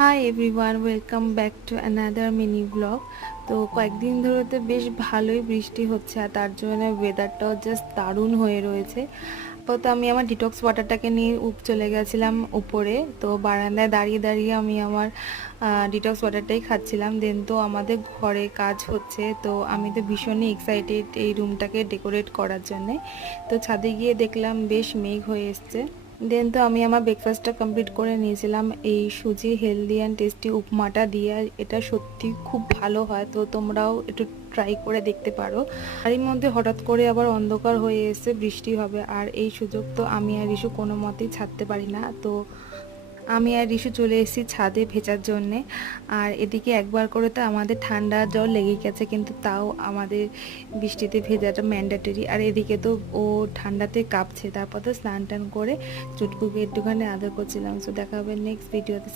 Hi everyone, welcome back to another mini blog. তো কয়েকদিন ধরে তো বেশ ভালোই বৃষ্টি হচ্ছে, আর তার জন্য ওয়েদারটাও জাস্ট দারুণ হয়ে রয়েছে। তো আমি আমার ডিটক্স ওয়াটারটাকে নিয়ে চলে গেছিলাম উপরে। তো বারান্দায় দাঁড়িয়ে দাঁড়িয়ে আমি আমার ডিটক্স ওয়াটারটাই খাচ্ছিলাম। দেন তো আমাদের ঘরে কাজ হচ্ছে, তো আমি তো ভীষণই এক্সাইটেড এই রুমটাকে ডেকোরেট করার জন্যে। তো ছাদে গিয়ে দেখলাম বেশ মেঘ হয়ে এসছে। দেন তো আমি আমার ব্রেকফাস্টটা কমপ্লিট করে নিয়েছিলাম এই সুজি হেলদি অ্যান্ড টেস্টি উপমাটা দিয়ে। এটা সত্যি খুব ভালো হয়, তো তোমরাও একটু ট্রাই করে দেখতে পারো। আর এর মধ্যে হঠাৎ করে আবার অন্ধকার হয়ে এসে বৃষ্টি হবে, আর এই সুযোগ তো আমি আর রিশু কোনো মতেই ছাড়তে পারি না। তো আমি আর রিশু চলে এসেছি ছাদে ভেজার জন্যে। আর এদিকে একবার করে তো আমাদের ঠান্ডা জ্বর লেগে গেছে, কিন্তু তাও আমাদের বৃষ্টিতে ভেজাটা ম্যান্ডেটরি। আর এদিকে তো ও ঠান্ডাতে কাঁপছে। তারপর তো স্নান টান করে চুটকুকে একটুখানি আদর করছিলাম। সো দেখা হবে নেক্সট ভিডিওতে।